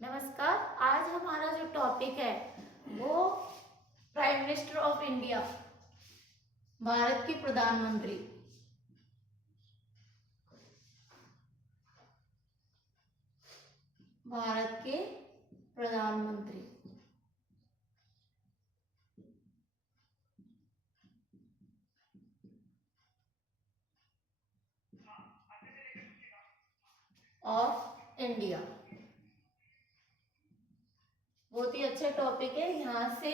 नमस्कार। आज हमारा जो टॉपिक है वो prime minister of India, Bharat के प्रधानमंत्री। भारत के प्रधानमंत्री ऑफ इंडिया। बहुत ही अच्छा टॉपिक है। यहाँ से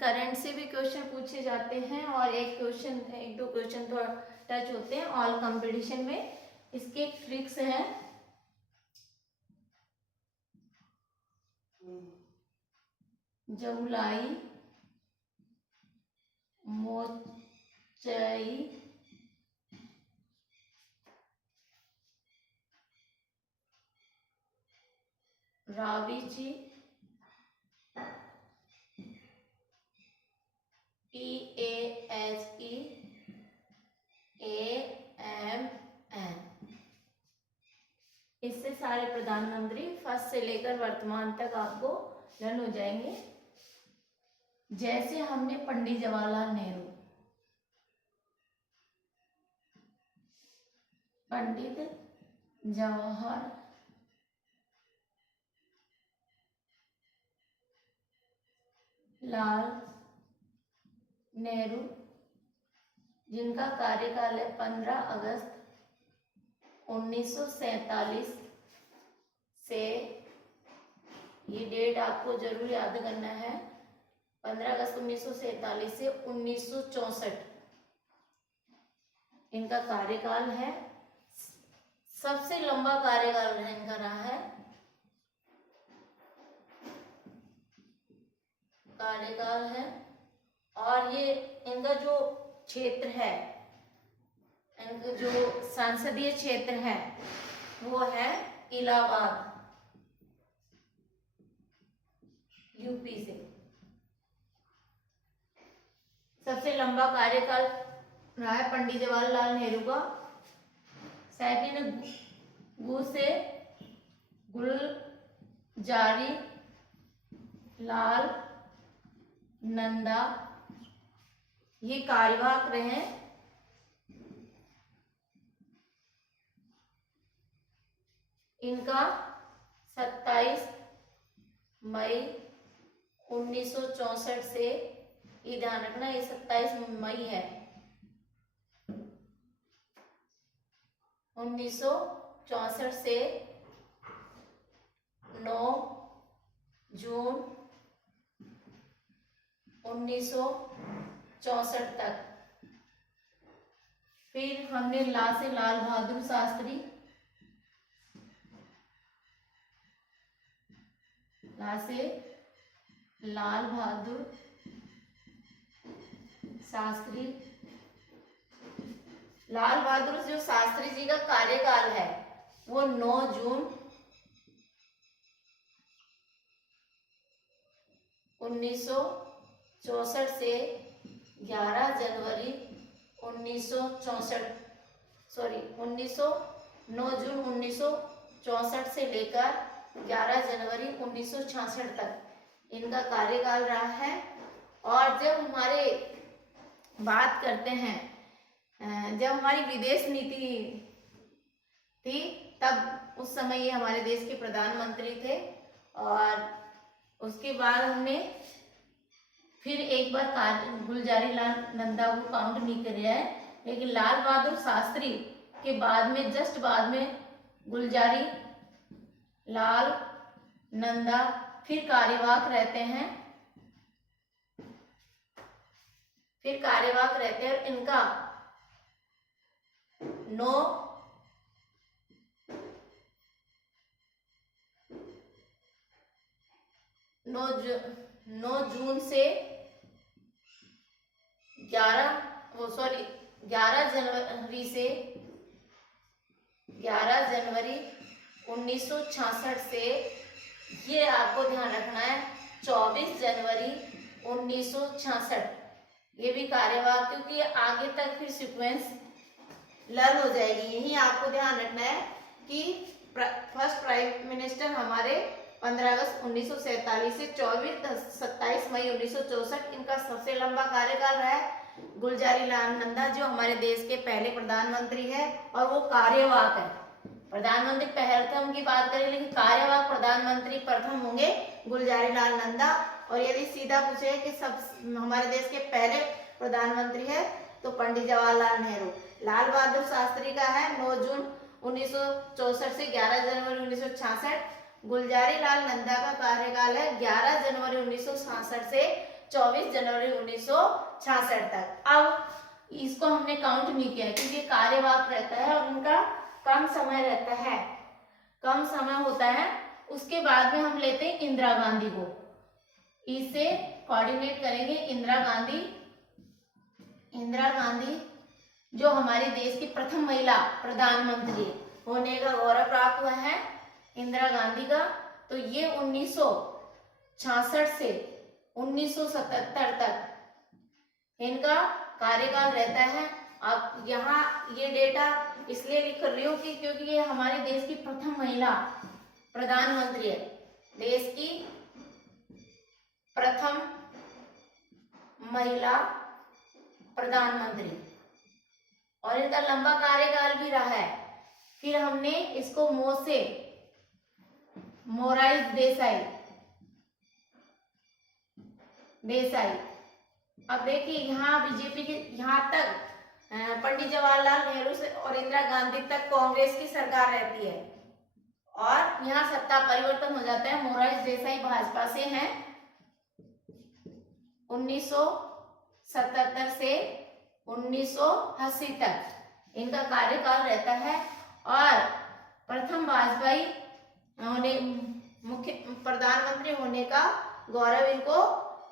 करंट से भी क्वेश्चन पूछे जाते हैं और एक दो क्वेश्चन तो टच होते हैं ऑल कंपटीशन में। इसके एक ट्रिक्स हैं। जहुलाई, मोचई, रावीची, PASEAMN। इससे सारे प्रधानमंत्री फर्स्ट से लेकर वर्तमान तक आपको लर्न हो जाएंगे। जैसे हमने पंडित जवाहरलाल नेहरू, पंडित जवाहरलाल नेहरू, जिनका कार्यकाल है 15 अगस्त 1947 से, ये डेट आपको जरूर याद करना है, 15 अगस्त 1947 से 1964 इनका कार्यकाल है। सबसे लंबा कार्यकाल इनका रहा है। कार्यकाल है और ये इनका जो क्षेत्र है, इनका जो संसदीय क्षेत्र है वो है इलाहाबाद, यूपी से। सबसे लंबा कार्यकाल रहा है पंडित जवाहरलाल नेहरू का। सेकंड गु से गुलजारी लाल नंदा, ये कार्यवाहक रहे। इनका 27 मई 1964 से, ये ध्यान रखना, ये 27 मई है 1964 से 9 जून 1964 तक। फिर हमने ला से लाल बहादुर शास्त्री, ला से लाल बहादुर शास्त्री। लाल बहादुर जो शास्त्री जी का कार्यकाल है वो 9 जून 1964 से 11 जनवरी 1964, 9 जून 1964 से लेकर 11 जनवरी 1966 तक इनका कार्यकाल रहा है। और जब हमारे बात करते हैं, जब हमारी विदेश नीति थी तब उस समय ये हमारे देश के प्रधानमंत्री थे। और उसके बाद हमने फिर एक बार गुलजारी लाल नंदा को काउंट नहीं कर रहा है, लेकिन लाल बहादुर शास्त्री के बाद में, जस्ट बाद में गुलजारी लाल नंदा फिर कार्यवाहक रहते हैं। और इनका 9 जून से 11 जनवरी से 11 जनवरी 1966 से, ये आपको ध्यान रखना है, 24 जनवरी 1966 ये भी कार्यवाहक, क्योंकि आगे तक फिर सीक्वेंस लर्न हो जाएगी। यही आपको ध्यान रखना है कि फर्स्ट प्राइम मिनिस्टर हमारे 15 अगस्त 1947 से 27 मई 1964 इनका सबसे लंबा कार्यकाल रहा है। गुलजारी लाल नंदा जो हमारे देश के पहले प्रधानमंत्री है और वो कार्यवाहक है। प्रधानमंत्री प्रथम की बात करें, लेकिन कार्यवाहक प्रधानमंत्री प्रथम होंगे गुलजारी लाल नंदा। और यदि सीधा पूछे कि सब हमारे देश के पहले प्रधानमंत्री है तो पंडित जवाहरलाल नेहरू। लाल बहादुर शास्त्री का है 9 जून 1964 से 11 जनवरी 1966। गुलजारी लाल नंदा का कार्यकाल है 11 जनवरी 1966 से 24 जनवरी 1966 तक। अब इसको हमने काउंट नहीं किया क्योंकि कार्यवाहक रहता है और उनका कम समय रहता है, कम समय होता है। उसके बाद में हम लेते हैं इंदिरा गांधी को, इससे कोऑर्डिनेट करेंगे। इंदिरा गांधी जो हमारे देश की प्रथम महिला प्रधानमंत्री होने का गौरव प्राप्त हुआ है इंदिरा गांधी का। तो ये 1966 से 1977 तक इनका कार्यकाल रहता है। अब यहाँ ये डेटा इसलिए लिख रही हूँ कि क्योंकि ये हमारे देश की प्रथम महिला प्रधानमंत्री है, देश की प्रथम महिला प्रधानमंत्री, और इनका लंबा कार्यकाल भी रहा है। फिर हमने इसको मोरारजी देसाई। अब देखिए यहाँ बीजेपी के यहाँ तक पंडित जवाहरलाल नेहरू से और इंदिरा गांधी तक कांग्रेस की सरकार रहती है और यहाँ सत्ता परिवर्तन हो जाता है। मोरारजी देसाई भाजपा से हैं 1977 से 1980 तक इनका कार्यकाल रहता है। और प्रथम वाजपेयी होने मुख्य प्रधानमंत्री होने का गौरव इनको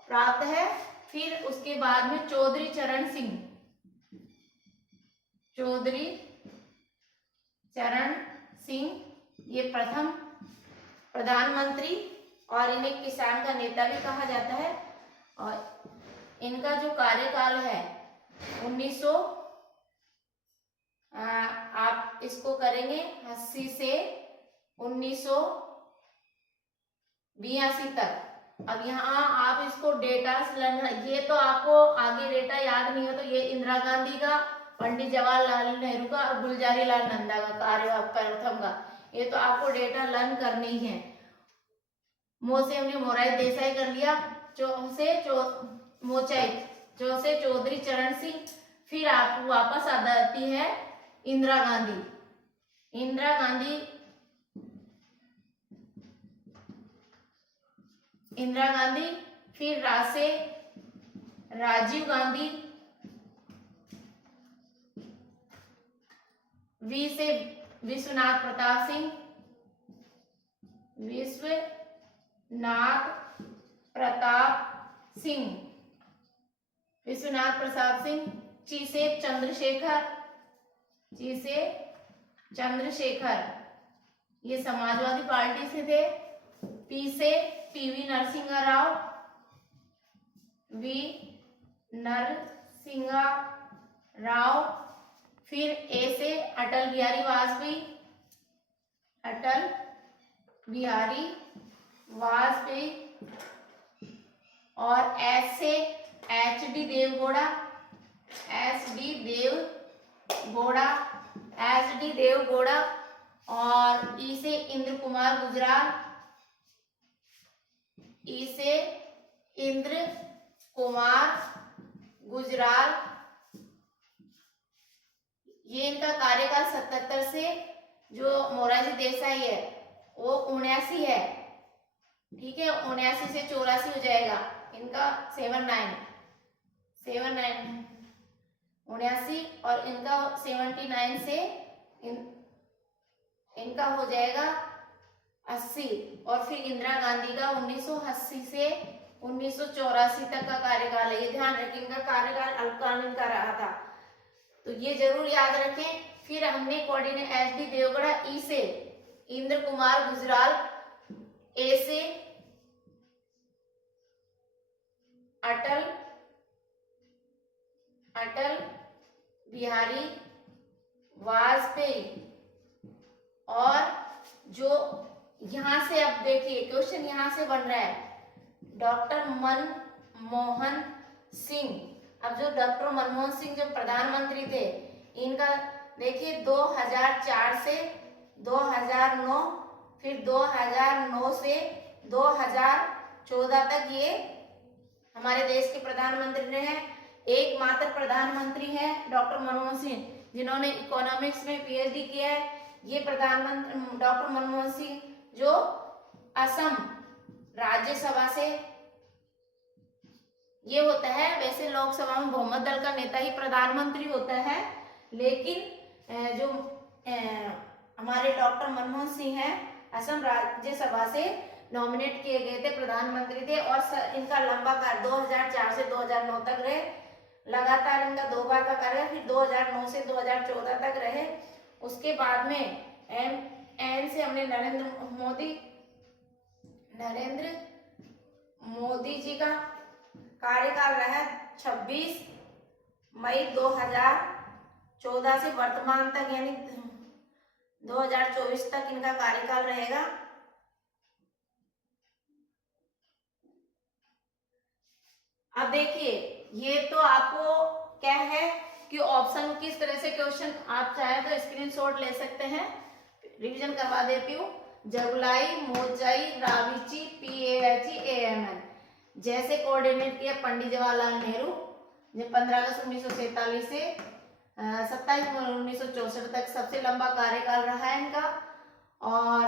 प्राप्त है। फिर उसके बाद में चौधरी चरण सिंह ये प्रथम प्रधानमंत्री और इन्हें किसान का नेता भी कहा जाता है। और इनका जो कार्यकाल है 1900 आप इसको करेंगे 80 से 1982 तक। अब यहाँ आप इसको डेटा ये तो आपको आगे डेटा याद नहीं हो तो ये इंदिरा गांधी का, पंडित जवाहरलाल नेहरू का और गुलजारी लाल नंदा का कार्यवाहक प्रथम का, ये तो आपको डेटा लर्न करनी है। हमने मोरारजी देसाई कर लिया, चौसे चौधरी चरण सिंह। फिर आप वापस आ जाती है इंदिरा गांधी। फिर राजीव गांधी, वी से विश्वनाथ प्रताप सिंह, ची से चंद्रशेखर ये समाजवादी पार्टी से थे। पी से पीवी नरसिंह राव। फिर ए से अटल बिहारी वाजपेयी और एस से एच डी देवगौड़ा और ई से इंद्र कुमार गुजराल। ये इनका कार्यकाल 77 से, जो मोरारजी देसाई है वो 79 है, ठीक है, 79 से 84 हो जाएगा इनका 79 79 और इनका 79 से इनका हो जाएगा 80। और फिर इंदिरा गांधी का 1980 से 1984 तक का कार्यकाल है। ये ध्यान रखें, इनका कार्यकाल अल्पकालीन का रहा था, तो ये जरूर याद रखें। फिर हमने कोऑर्डिनेट एच डी देवगौड़ा, ई से इंद्र कुमार गुजराल, ए से अटल बिहारी वाजपेयी और जो यहाँ से अब देखिए क्वेश्चन यहाँ से बन रहा है, डॉक्टर मनमोहन सिंह। अब जो डॉक्टर मनमोहन सिंह जो प्रधानमंत्री थे, इनका देखिए 2004 से 2009, फिर 2009 से 2014 तक ये हमारे देश के प्रधानमंत्री रहे हैं। एकमात्र प्रधानमंत्री है डॉक्टर मनमोहन सिंह जिन्होंने इकोनॉमिक्स में पीएचडी किया है। ये प्रधानमंत्री डॉक्टर मनमोहन सिंह जो असम राज्यसभा से ये होता है, वैसे लोकसभा में बहुमत दल का नेता ही प्रधानमंत्री होता है, लेकिन जो हमारे डॉक्टर मनमोहन सिंह हैं असम राज्यसभा से नॉमिनेट किए गए थे, प्रधानमंत्री थे और इनका लंबा कार्य 2004 से 2009 तक रहे। लगातार इनका 2 बार का कार्य, फिर 2009 से 2014 तक रहे। उसके बाद में एन से हमने नरेंद्र मोदी जी का कार्यकाल रहा 26 मई 2014 से वर्तमान तक, यानी 2024 तक इनका कार्यकाल रहेगा। अब देखिए ये तो आपको क्या है कि ऑप्शन किस तरह से क्वेश्चन आप चाहे तो स्क्रीनशॉट ले सकते हैं। रिवीजन करवा देती हूँ। जगुलाई, मोजाई, रावीची, PAHE, AMN जैसे कोऑर्डिनेट किया पंडित जवाहरलाल नेहरू ने 15 अगस्त 1947 से 27 जनवरी 1964 तक सबसे लंबा कार्यकाल रहा है इनका। और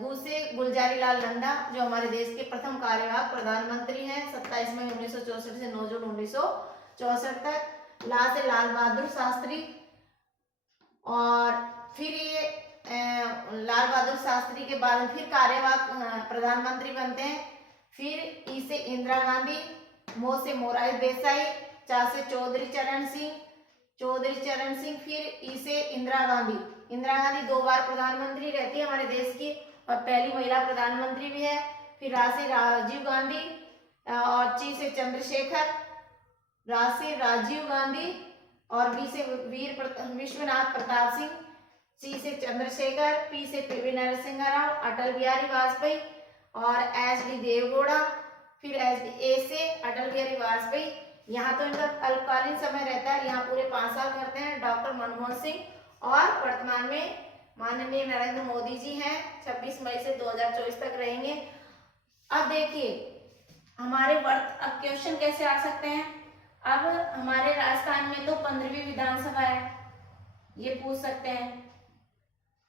दूसरे गुलजारी लाल नंदा जो हमारे देश के प्रथम कार्यवाहक प्रधानमंत्री हैं 27 मई 1964 से 9 जून 1964 तक। लाल बहादुर शास्त्री, और फिर ये लाल बहादुर शास्त्री के बाद फिर कार्यवाहक प्रधानमंत्री बनते हैं। फिर ई से इंदिरा गांधी, मो से मोरारजी देसाई, चा से चौधरी चरण सिंह, फिर ई से इंदिरा गांधी 2 बार प्रधानमंत्री रहती है हमारे देश की और पहली महिला प्रधानमंत्री भी है। फिर रा से राजीव गांधी और ची से चंद्रशेखर, रा से राजीव गांधी और वी से विश्वनाथ प्रताप सिंह, सी से चंद्रशेखर, पी से PV नरसिम्हा राव, अटल बिहारी वाजपेयी और HD देवगौड़ा, फिर ए से अटल बिहारी वाजपेयी। यहाँ तो इनका अल्पकालीन समय रहता है, यहाँ पूरे 5 साल करते हैं डॉक्टर मनमोहन सिंह। और वर्तमान में माननीय नरेंद्र मोदी जी हैं, 26 मई से 2024 तक रहेंगे। अब देखिए हमारे अब क्वेश्चन कैसे आ सकते हैं। अब हमारे राजस्थान में तो 15वीं विधानसभा है, ये पूछ सकते हैं।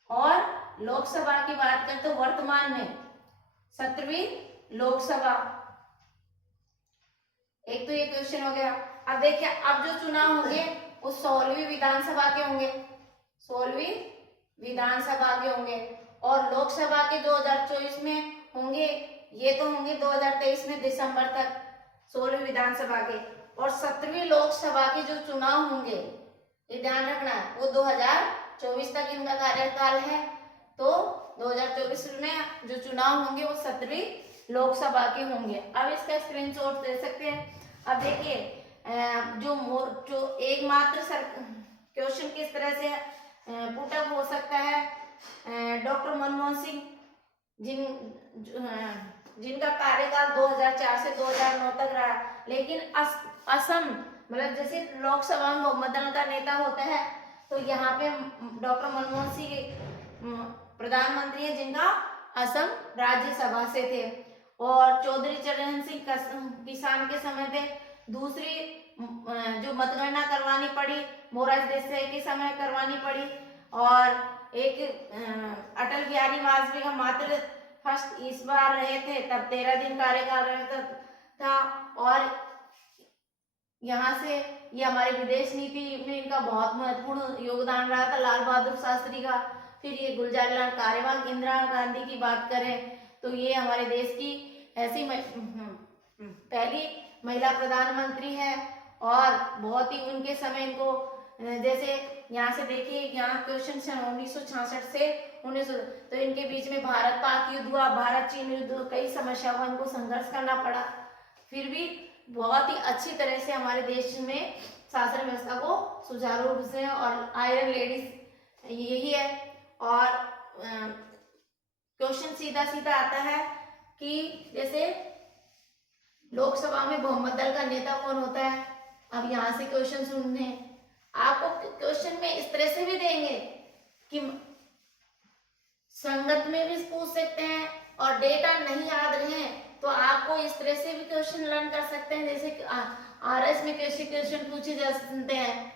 और लोकसभा की बात करें तो वर्तमान में 17वीं लोकसभा, एक तो ये क्वेश्चन हो गया। अब देखिए अब जो चुनाव होंगे वो 16वीं विधानसभा के होंगे, 16वीं विधानसभा के होंगे। और लोकसभा के 2024 में होंगे, ये तो होंगे 2023 में दिसंबर तक 16वीं विधानसभा के। और 17वीं लोकसभा के जो चुनाव होंगे ये ध्यान रखना है, वो 2024 तक इनका कार्यकाल है। तो 2024 में जो चुनाव होंगे वो 17वीं लोकसभा के होंगे। अब इसका स्क्रीनशॉट दे सकते हैं। अब देखिए जो एकमात्र क्वेश्चन किस तरह से पुटअप हो सकता है। डॉक्टर मनमोहन सिंह जिनका कार्यकाल 2004 से 2009 तक रहा, लेकिन असम मतलब जैसे लोकसभा में बहुमत दल का नेता होता है, तो यहाँ पे डॉक्टर मनमोहन सिंह प्रधानमंत्री है जिनका असम राज्यसभा से थे। और चौधरी चरण सिंह किसान के समय थे। दूसरी जो मतगणना करवानी पड़ी मोरारजी देसाई के समय करवानी पड़ी। और एक अटल बिहारी वाजपेयी का मात्र फर्स्ट इस बार रहे थे, तब 13 दिन कार्यकाल रहता था। और यहाँ से ये हमारी विदेश नीति में इनका बहुत महत्वपूर्ण योगदान रहा था लाल बहादुर शास्त्री का। फिर ये गुलजारी लाल कार्यवाहक इंदिरा गांधी की बात करें तो ये हमारे देश की ऐसी पहली महिला प्रधानमंत्री है। और बहुत ही उनके समय इनको जैसे यहाँ से देखिए, यहाँ क्वेश्चन 1966 से 1900, तो इनके बीच में भारत पाक युद्ध हुआ, भारत चीन युद्ध, कई समस्याओं का इनको संघर्ष करना पड़ा। फिर भी बहुत ही अच्छी तरह से हमारे देश में शासन व्यवस्था को सुचारू रूप से, और आयरन लेडीज यही है। और क्वेश्चन सीधा सीधा आता है कि जैसे लोकसभा में बहुमत दल का नेता कौन होता है। अब यहाँ से क्वेश्चन सुनने आपको क्वेश्चन में इस तरह से भी देंगे कि संगत में भी पूछ सकते हैं, और डेटा नहीं याद रहे तो आपको इस तरह से भी क्वेश्चन लर्न कर सकते हैं, जैसे आरएस में कैसे क्वेश्चन पूछे जा सकते हैं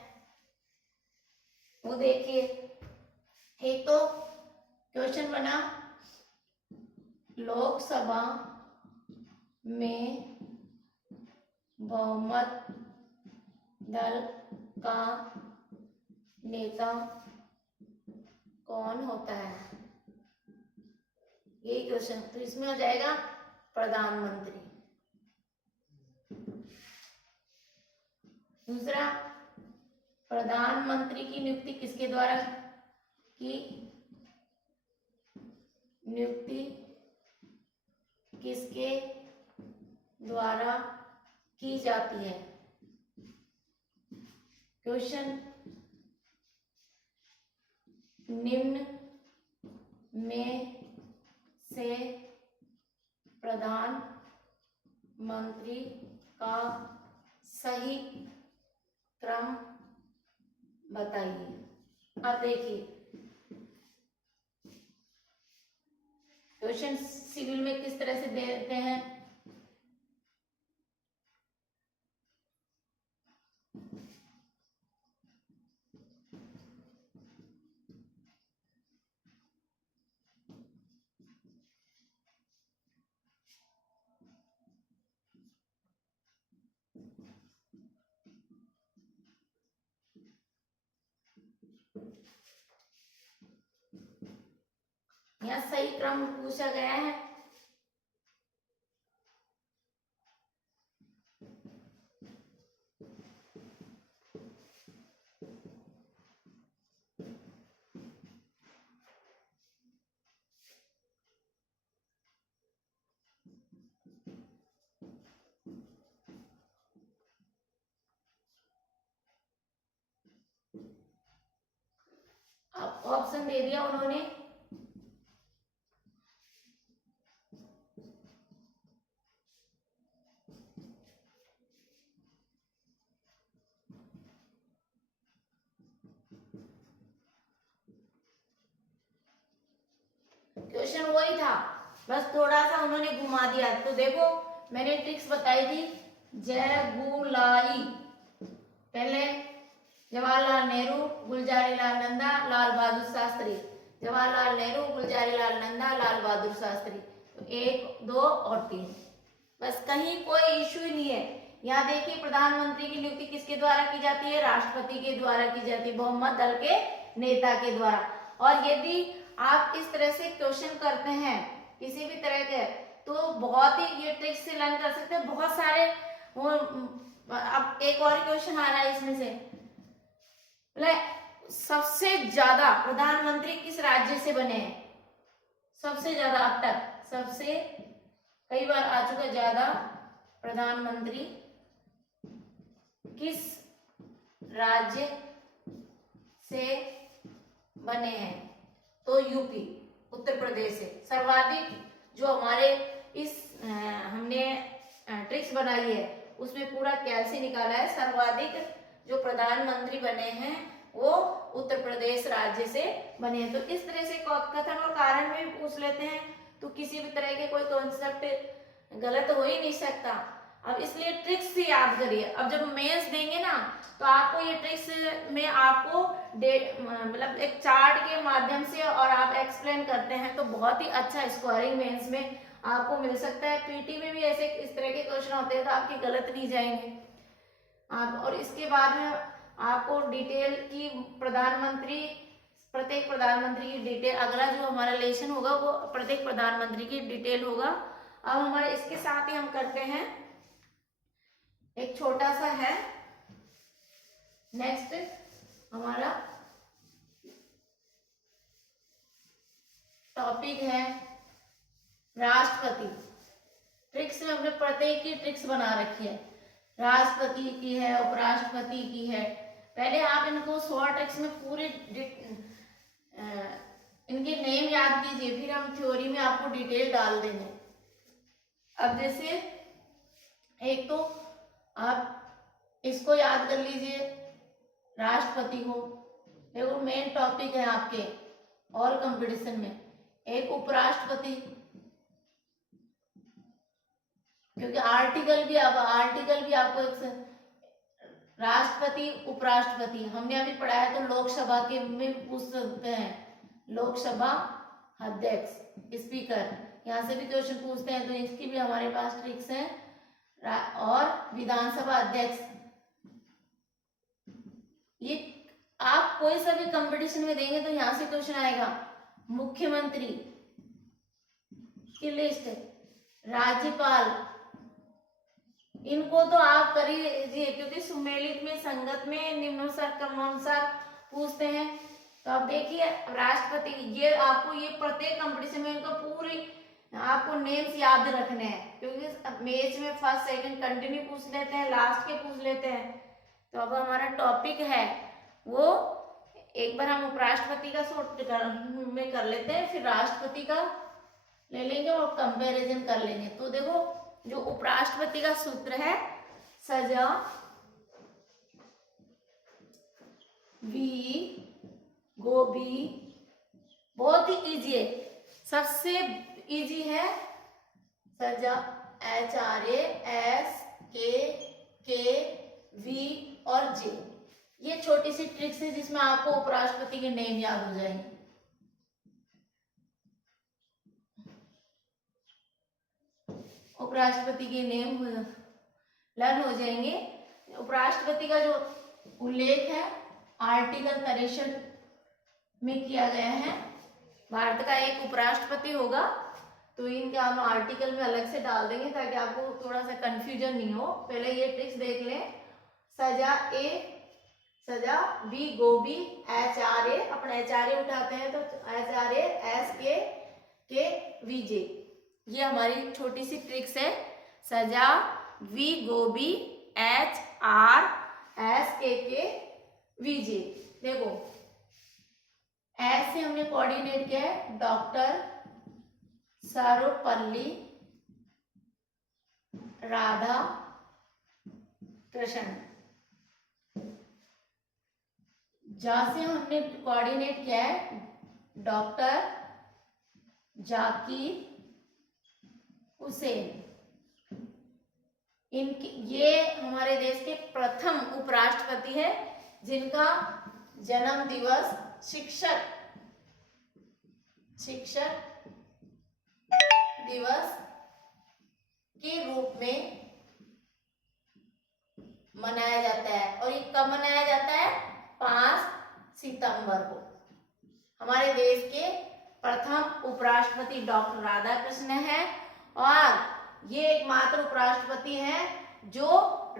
वो देखिए। एक तो क्वेश्चन बना लोकसभा में बहुमत दल का नेता कौन होता है, यही क्वेश्चन। तो इसमें हो जाएगा प्रधानमंत्री। दूसरा, प्रधानमंत्री की नियुक्ति किसके द्वारा की नियुक्ति किसके द्वारा की जाती है। क्वेश्चन, निम्न में से प्रधानमंत्री का सही क्रम बताइए। अब देखिए क्वेश्चन सिविल में किस तरह से देते हैं। यहाँ सही क्रम पूछा गया है। अब ऑप्शन दे दिया उन्होंने, क्वेश्चन वही था, बस थोड़ा सा उन्होंने घुमा दिया। तो देखो मैंने ट्रिक्स बताई थी। जयगुलाई, पहले जवाहरलाल नेहरू, गुलजारीलाल नंदा, लाल बहादुर शास्त्री। जवाहरलाल नेहरू, गुलजारीलाल नंदा, लाल बहादुर शास्त्री। तो 1 2 और 3, बस कहीं कोई इश्यू ही नहीं है। यहाँ देखिए प्रधानमंत्री की नियुक्ति किसके द्वारा की जाती है, राष्ट्रपति के द्वारा की जाती है, बहुमत दल के नेता के द्वारा। और यदि आप इस तरह से क्वेश्चन करते हैं किसी भी तरह के, तो बहुत ही ये ट्रिक से लर्न कर सकते हैं। बहुत सारे वो, अब एक और क्वेश्चन आ रहा है इसमें से, सबसे ज्यादा प्रधानमंत्री किस राज्य से बने हैं। सबसे ज्यादा अब तक, सबसे कई बार आ चुका ज्यादा प्रधानमंत्री किस राज्य से बने हैं, तो यूपी, उत्तर प्रदेश से। सर्वाधिक जो हमारे इस हमने ट्रिक्स बनाई है उसमें पूरा कैलसी निकाला है, सर्वाधिक जो प्रधानमंत्री बने हैं वो उत्तर प्रदेश राज्य से बने हैं। तो इस तरह से कथन और कारण में भी पूछ लेते हैं, तो किसी भी तरह के कोई कॉन्सेप्ट गलत हो ही नहीं सकता। अब इसलिए ट्रिक्स से याद करिए। अब जब मेंस देंगे ना तो आपको ये ट्रिक्स में आपको मतलब एक चार्ट के माध्यम से और आप एक्सप्लेन करते हैं तो बहुत ही अच्छा स्कोरिंग मेंस में आपको मिल सकता है। पीटी में भी ऐसे इस तरह के क्वेश्चन होते हैं तो आपके गलत नहीं जाएंगे आप। और इसके बाद में आपको डिटेल की प्रत्येक प्रधानमंत्री की डिटेल, अगला जो हमारा लेसन होगा वो प्रत्येक प्रधानमंत्री की डिटेल होगा। अब हमारे इसके साथ ही हम करते हैं एक छोटा सा है, नेक्स्ट हमारा टॉपिक है राष्ट्रपति। ट्रिक्स में हमने प्रत्येक की ट्रिक्स बना रखी है, राष्ट्रपति की है, उपराष्ट्रपति की है। पहले आप इनको शॉर्ट ट्रिक्स में पूरी इनके नेम याद कीजिए, फिर हम थ्योरी में आपको डिटेल डाल देंगे। अब जैसे एक तो आप इसको याद कर लीजिए, राष्ट्रपति को, देखो मेन टॉपिक है आपके और कंपटीशन में। एक उपराष्ट्रपति, क्योंकि आर्टिकल भी आपको एक राष्ट्रपति उपराष्ट्रपति हमने अभी पढ़ा है, तो लोकसभा के में पूछ सकते हैं, लोकसभा अध्यक्ष, स्पीकर, यहाँ से भी क्वेश्चन पूछते हैं, तो इसकी भी हमारे पास ट्रिक्स हैं। और विधानसभा अध्यक्ष, ये आप कोई सा भी कंपटीशन में देंगे तो यहाँ से क्वेश्चन आएगा। मुख्यमंत्री की लिस्ट, राज्यपाल, इनको तो आप कर ही लीजिए, क्योंकि सुमेलित में संगत में निम्नानुसार क्रमानुसार पूछते हैं। तो आप देखिए राष्ट्रपति, ये आपको ये प्रत्येक कंपटीशन में इनको पूरी आपको नेम्स याद रखने हैं, क्योंकि मैच में फर्स्ट सेकंड कंटिन्यू पूछ लेते हैं, लास्ट के पूछ लेते हैं। तो अब हमारा टॉपिक है वो, एक बार हम उपराष्ट्रपति का में कर लेते हैं, फिर राष्ट्रपति का ले लेंगे और कंपैरिजन कर लेंगे। तो देखो जो उपराष्ट्रपति का सूत्र है, सजा वी गोभी, बहुत ही इजी है, सबसे इजी है सजा, HRASKKV और J। ये छोटी सी ट्रिक्स है जिसमें आपको उपराष्ट्रपति के नेम याद हो जाएंगे। उपराष्ट्रपति के नेम लर्न हो जाएंगे। उपराष्ट्रपति का जो उल्लेख है आर्टिकल 63 में किया गया है। भारत का एक उपराष्ट्रपति होगा, तो इनके हम आर्टिकल में अलग से डाल देंगे ताकि आपको थोड़ा सा कंफ्यूजन नहीं हो। पहले ये ट्रिक्स देख लें। सजा बी गोभी, HRA, अपना HRA उठाते हैं तो HRASKKVJ, ये हमारी छोटी सी ट्रिक्स है। सजा वी गोभी, HRASKKVJ। देखो ऐसे हमने कोऑर्डिनेट किया है, डॉक्टर सर्वपल्ली राधा कृष्ण। जहां से हमने कोऑर्डिनेट किया है डॉक्टर जाकिर हुसैन। इनके ये हमारे देश के प्रथम उपराष्ट्रपति है जिनका जन्म दिवस शिक्षक दिवस के रूप में मनाया जाता है। और ये कब मनाया जाता है? 5 सितंबर को। हमारे देश के प्रथम उपराष्ट्रपति डॉक्टर राधाकृष्ण है और ये एकमात्र उपराष्ट्रपति हैं जो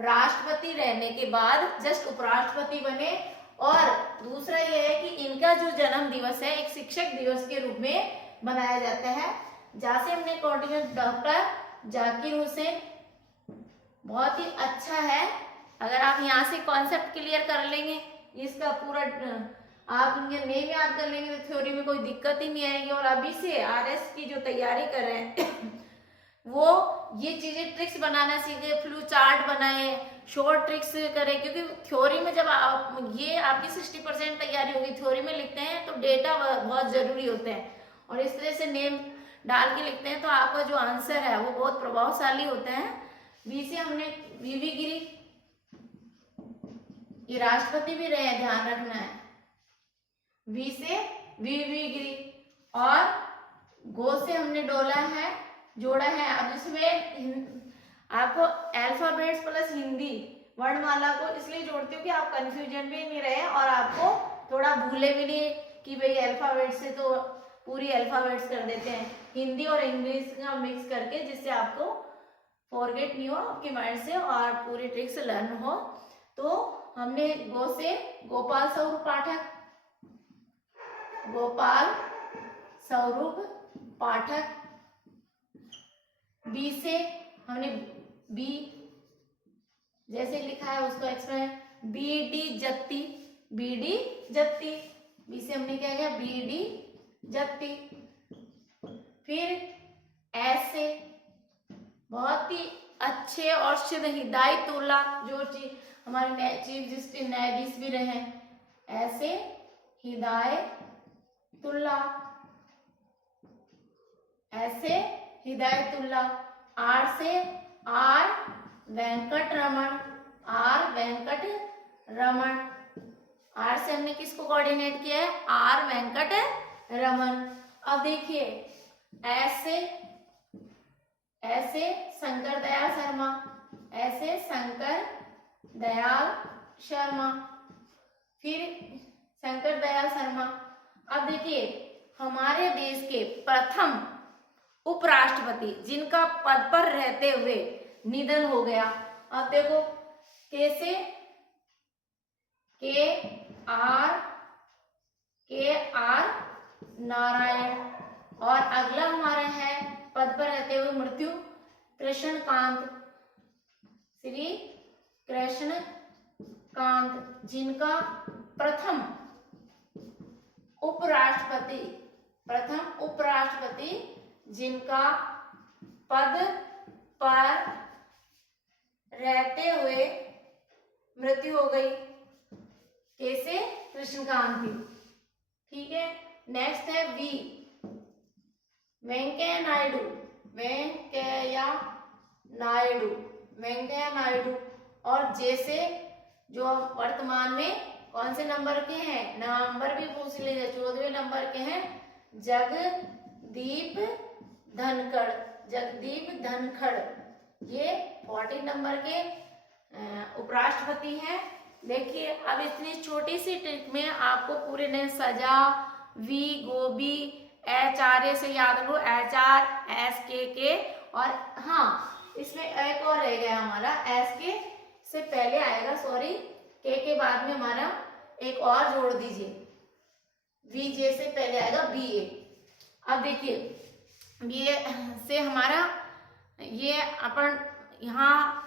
राष्ट्रपति रहने के बाद जस्ट उपराष्ट्रपति बने। और दूसरा ये है कि इनका जो जन्म दिवस है एक शिक्षक दिवस के रूप में मनाया जाता है। जहां से हमने कोऑर्डिनेट डॉक्टर जाकिर हुसैन, बहुत ही अच्छा है। अगर आप यहाँ से कॉन्सेप्ट क्लियर कर लेंगे, इसका पूरा आप इनके नेम याद कर लेंगे तो थ्योरी में कोई दिक्कत ही नहीं आएगी। और अभी से RS की जो तैयारी कर रहे हैं वो ये चीजें ट्रिक्स बनाना सीखे, फ्लू चार्ट बनाए, शॉर्ट ट्रिक्स करें, क्योंकि थ्योरी में जब आप ये आपकी 60% तैयारी होगी, थ्योरी में लिखते हैं तो डेटा बहुत जरूरी होते हैं और इस तरह से नेम डाल के लिखते हैं तो आपका जो आंसर है वो बहुत प्रभावशाली होता है। बी से हमने वीवी गिरी, ये राष्ट्रपति भी रहे, ध्यान रखना है। वी से वीवी गिरी और गो से हमने जोड़ा है। अब इसमें आपको अल्फाबेट्स प्लस हिंदी वर्णमाला को इसलिए जोड़ती हूँ कि आप कंफ्यूजन भी नहीं रहे और आपको थोड़ा भूले भी नहीं कि भाई अल्फाबेट से तो पूरी अल्फाबेट्स कर देते हैं, हिंदी और इंग्लिश का मिक्स करके, जिससे आपको फॉरगेट नहीं हो आपके माइंड से और पूरी ट्रिक्स लर्न हो। तो हमने गो से गोपाल स्वरूप पाठक। बी से हमने बी जैसे लिखा है उसको एक्सप्लेन, BD जत्ती। बी से हमने क्या किया? BD जत्ती। फिर ऐसे बहुत ही अच्छे और शुद्ध हिदायतुल्ला, जो हमारे चीफ जस्टिस न्यायाधीश भी रहे, ऐसे हिदायतुल्ला, ऐसे हिदायतुल्ला। आर से R Venkataraman, R Venkataraman. R से हमने किसको कोऑर्डिनेट किया है? R Venkataraman. अब देखिए ऐसे, ऐसे शंकर दयाल शर्मा, ऐसे शंकर दयाल शर्मा। फिर शंकर दयाल शर्मा। अब देखिए हमारे देश के प्रथम उपराष्ट्रपति जिनका पद पर रहते हुए निधन हो गया। अब देखो कैसे, के आर नारायण। और अगला हमारा है पद पर रहते हुए मृत्यु, कृष्णकांत, श्री कृष्णकांत, जिनका प्रथम उपराष्ट्रपति जिनका पद पर रहते हुए मृत्यु हो गई, कैसे? कृष्णकांत की। ठीक है, नेक्स्ट है वी, वेंकैया नायडू, वेंकैया नायडू, वेंकैया नायडू। और जैसे जो वर्तमान में कौन से नंबर के हैं, नंबर भी पूछ लीजिए, 14वें नंबर के हैं, जगदीप धनखड़, जगदीप धनखड़। ये 14 नंबर के उपराष्ट्रपति हैं। देखिए अब इतनी छोटी सी ट्रिक में आपको पूरे ने सजा, वी, गोभी, एच-आर-ए से याद रखो, एच-आर-एस-के, और हाँ इसमें एक और रह गया हमारा, एस-के से पहले आएगा, सॉरी, के बाद में हमारा एक और जोड़ दीजिए, वी-जे से पहले आएगा बी-ए। अब देखिए बी-ए से हमारा ये अपन यहाँ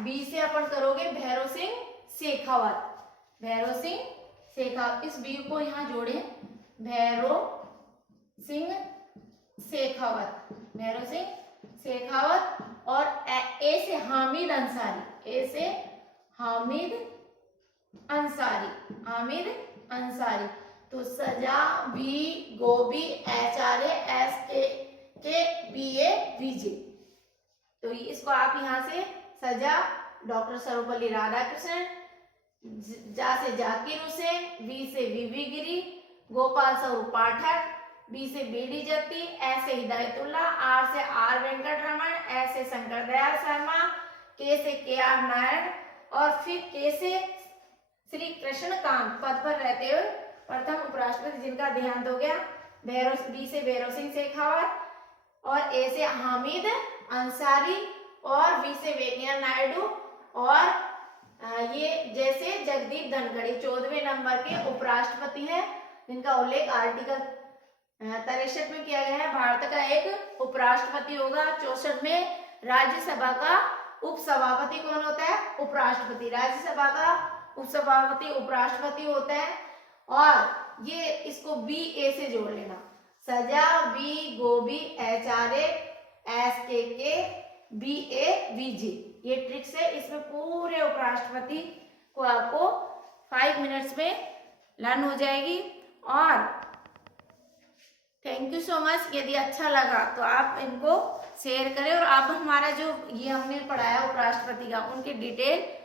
बी से अपन करोगे भैरव सिंह शेखावत, भैरव सिंह शेखावत। इस बी को यहाँ जोड़े, भैरव सिंह शेखावत, भैरव सिंह शेखावत। और ए से हामिद अंसारी, ए से हामिद अंसारी, हामिद अंसारी। तो सजा, बी, गोभी, एच-आर-ए, एस-के, बी-ए, वी-जे। तो इसको आप यहाँ से सजा डॉक्टर सर्वपल्ली राधाकृष्णन, जा से जाकिर हुसैन, वी से वीवी गिरी, गोपाल स्वरूप पाठक, बी से बी-डी जत्ती, ए से हिदायतुल्ला, आर से आर वेंकट रमन, ए से शंकर दयाल शर्मा, के से के-आर नारायण, और फिर के से श्री कृष्णकांत पद पर रहते हुए प्रथम उपराष्ट्रपति जिनका देहांत हो गया, बी से भैरव सिंह शेखावत, और ए से हामिद अंसारी, और वी से वेंकैया नायडू, और ये जैसे जगदीप धनखड़ 14वें नंबर के उपराष्ट्रपति है, जिनका उल्लेख आर्टिकल 63 में किया गया है। भारत का एक उपराष्ट्रपति होगा। 64 में राज्यसभा का उपसभापति कौन होता है? उपराष्ट्रपति। राज्यसभा का उपसभापति उपराष्ट्रपति होता है। और ये इसको बी-ए से जोड़ लेना, सजा, बी, गोभी, एच-आर-ए, एस-के, बी-ए, वी-जे। ये ट्रिक्स है, इसमें पूरे उपराष्ट्रपति को आपको 5 मिनट्स में लर्न हो जाएगी। और थैंक यू सो मच। यदि अच्छा लगा तो आप इनको शेयर करें, और आप हमारा जो ये हमने पढ़ाया उपराष्ट्रपति का, उनके डिटेल